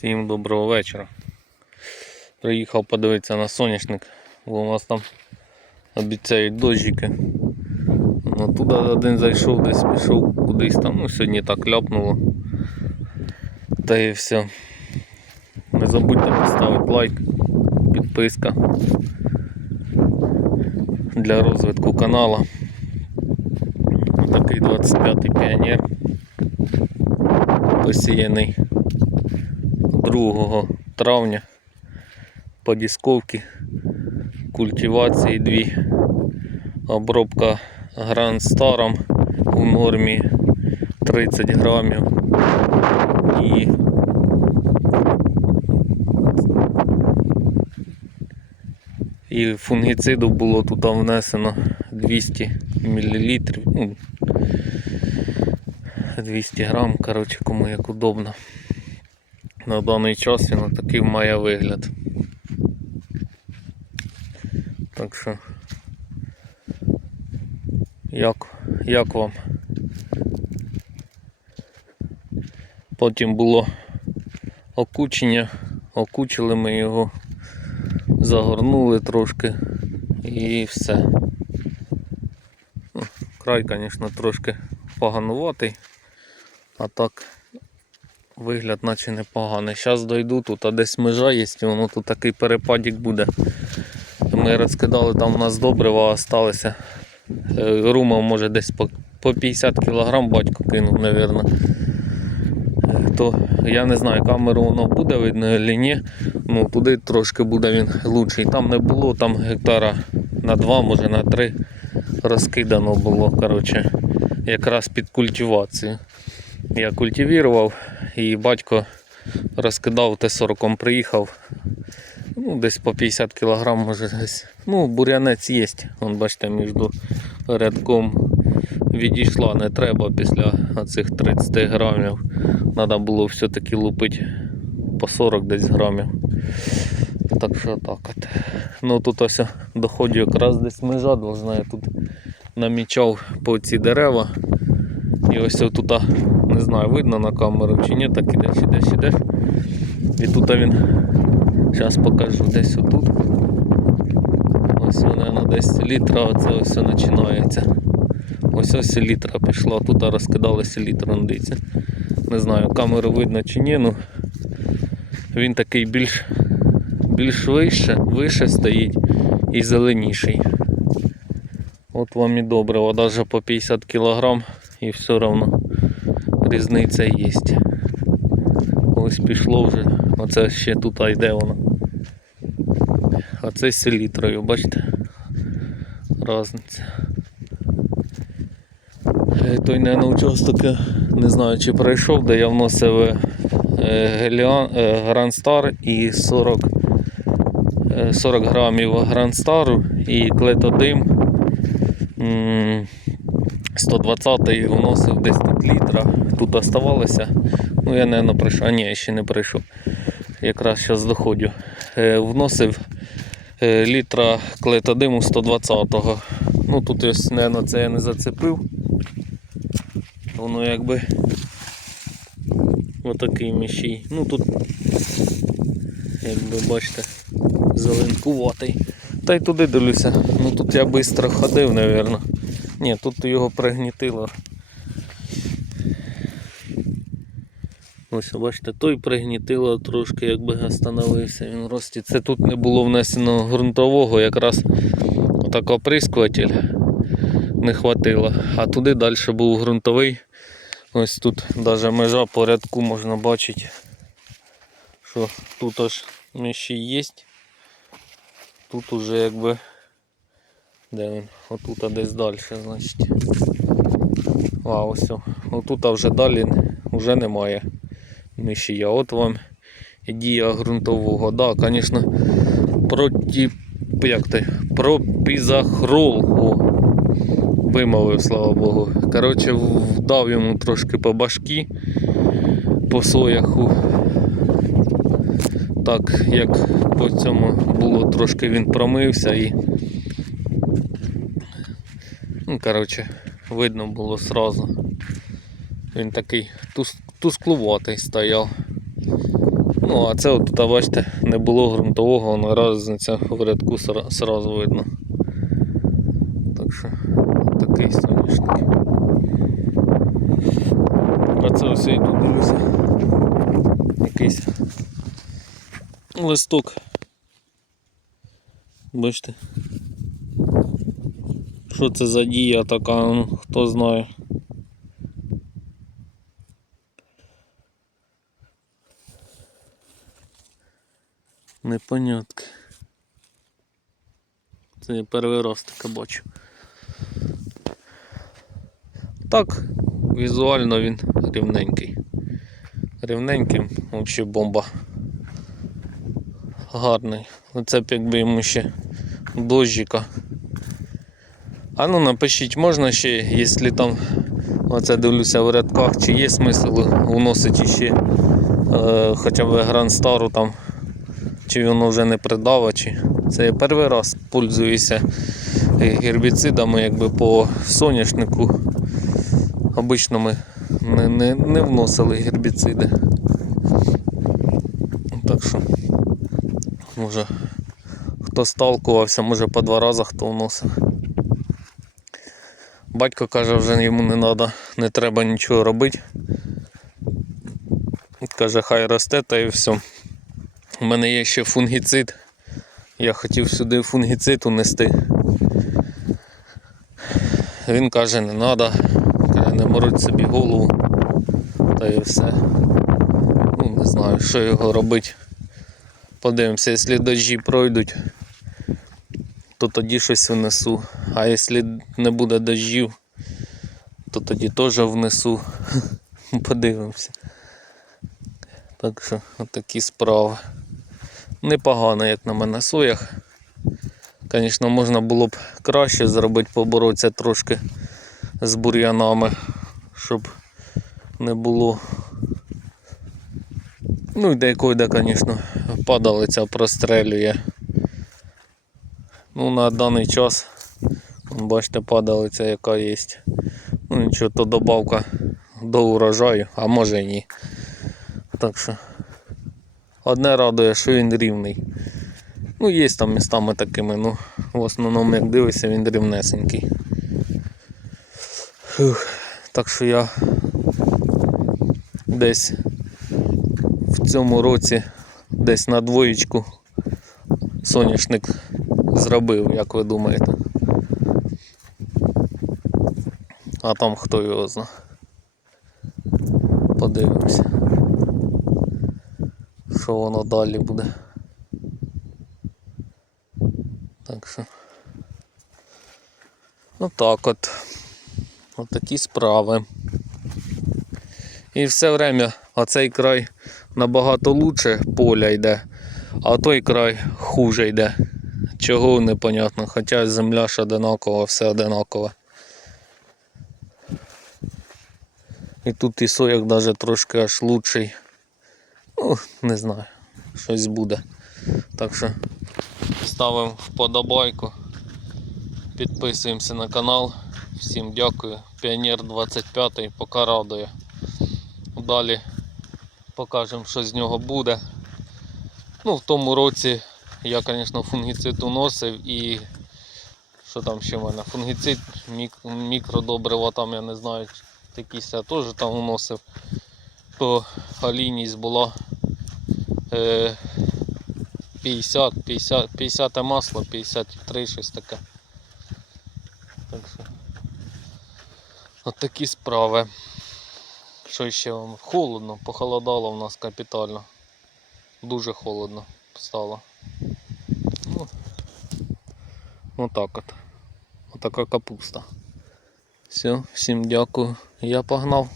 Всім доброго вечора. Приїхав подивитися на соняшник, бо у нас там обіцяють дощики. Ну, туди один зайшов, десь пішов кудись там, ну сьогодні так ляпнуло. Та і все. Не забудьте поставити лайк, підписка для розвитку канала. Такий 25-й піонер посіяний 2 травня. По дисковці культивації дві. Обробка Grand Старом у нормі 30 грамів. І і фунгіциду було тут внесено 200 мл, ну, 200 грам, коротше, кому як удобно. На даний час він такий має вигляд. Так що як, як вам? Потім було окучення, окучили ми його, загорнули трошки і все. Ну, Край, звісно, трошки погануватий, а так вигляд наче непоганий. Зараз дойду, тут а десь межа є, і воно тут такий перепадік буде. Ми розкидали там у нас добрива, осталося. Е, Рума може десь по, по 50 кг батько кинув, мабуть. То я не знаю, камеру воно буде видно чи ні. Ну, туди трошки буде він лучший. Там не було, там гектара на 2, може на 3 розкидано було. Коротше, якраз під культивацію. Я культивував і батько розкидав Т-40 приїхав. Ну, десь по 50 кг може десь. Ну, бурянець є. Вон бачите, між рядком відійшла, не треба після цих 30 грамів. Треба було все-таки лупити по 40 десь грамів. Так що так от. Ну тут ось доходжу якраз десь межа должна. Я тут намічав по ці дерева. І ось тут, не знаю, видно на камеру чи ні, так ідеш, ідеш, ідеш. І тут він, зараз покажу, десь отут. Ось вона десь селітра, оце ось починається. Ось ось селітра пішла, тут розкидали селітра, ну, дивіться. Не знаю, камеру видно чи ні, ну він такий більш, більш вище, вище стоїть і зеленіший. От вам і добре, вже по 50 кг і все одно різниця є. Ось пішло вже, оце ще тут йде воно. А це з селітрою, бачите? Разниця. Е, Той не участок, не знаю чи пройшов, де я вносив е, е, Grand Star і 40, е, 40 грамів Grand Star і клетодим м, 120 вносив десь тут літра. Тут оставалося. Ну я не прийшов. А ні, я ще не прийшов. Якраз зараз доходжу. Е, Вносив е, літра клетодиму 120-го. Ну тут ось, наверное, це я не зацепив. Воно якби отакий міщій. Ну тут, як ви бачите, зеленкуватий. Та й туди дивлюся. Ну тут я швидко ходив, мабуть. Ні, тут його пригнітило. Ось, бачите, той пригнітило трошки, якби остановився, він рості. Це тут не було внесено ґрунтового, якраз отак оприскуватель не хватило. А туди далі був ґрунтовий. Ось тут навіть межа по рядку можна бачити, що тут аж міші є. Тут уже якби де він? Отут десь далі, значить. А ось. Отут вже далі вже немає мишія. От вам дія ґрунтового. Да, звісно, проти як ти, пропізахрол. Вимовив, слава Богу. Коротше, вдав йому трошки по башки, по сояху. Так, як по цьому було, трошки він промився і. Ну, коротше, видно було сразу. Він такий тус, тусклуватий стояв. Ну, а це от бачите, не було ґрунтового, воно разниця в рядку сразу видно. Так що такий соняшник. А це ось йду дивлюся. Якийсь листок. Бачите? Що це за дія така, хто знає. Непонятки. Це я перший раз таке бачу. Так, візуально він рівненький. Рівненький, взагалі бомба. Гарний. Оце б якби йому ще дощика. А ну напишіть, можна ще, якщо там оце дивлюся в рядках, чи є смисл вносити ще е, хоча б гранд-стару там, чи воно вже не придава, чи це я перший раз пользуюся е, гербіцидами якби по соняшнику. Обично ми не, не, не вносили гербіциди. Так що, може, хто сталкувався, може по два рази хто вносив. Батько каже, вже йому не треба, не треба нічого робити. Каже, хай росте та і все. У мене є ще фунгіцид. Я хотів сюди фунгіцид унести. Він каже, не треба, каже, не морочь собі голову. Та і все. Ну, не знаю, що його робити. Подивимося, якщо дощі пройдуть, то тоді щось внесу. А якщо не буде дощів, то тоді теж внесу. Подивимося. Так що отакі справи. Непогано, як на мене, соях. Звісно, можна було б краще зробити, поборотися трошки з бур'янами, щоб не було. Ну і деякої, звісно, падалиця прострелює. Ну, на даний час, бачите, падалиця яка є. Ну нічого, то добавка до урожаю, а може і ні. Так що одне радує, що він рівний. Ну, є там містами такими, ну, в основному, як дивишся, він рівнесенький. Фух. Так що я десь в цьому році десь на двоєчку соняшник зробив, як ви думаєте. А там хто його зна. Подивимося. Що воно далі буде. Так що. Отак от. От справи. І все время оцей край набагато лучше поля йде, а той край хуже йде. Чого непонятно, хоча земля ж одинакова, все одинакове. І тут і сояк навіть трошки аж лучший. Ну, не знаю, щось буде. Так що ставимо вподобайку, підписуємося на канал. Всім дякую. Піонер 25 поки радує. Далі покажемо, що з нього буде. Ну, в тому році я, звісно, фунгіцид уносив і що там ще в мене? Фунгіцид, мік, мікродобрива, там я не знаю, якісь я теж там уносив. То алійність була е, 50, 50, 50 масло, 53, щось таке. Так що. От такі справи. Що ще вам? Холодно, похолодало в нас капітально. Дуже холодно стало. Ну, отак от. Отака капуста. Все, всім дякую. Я погнав.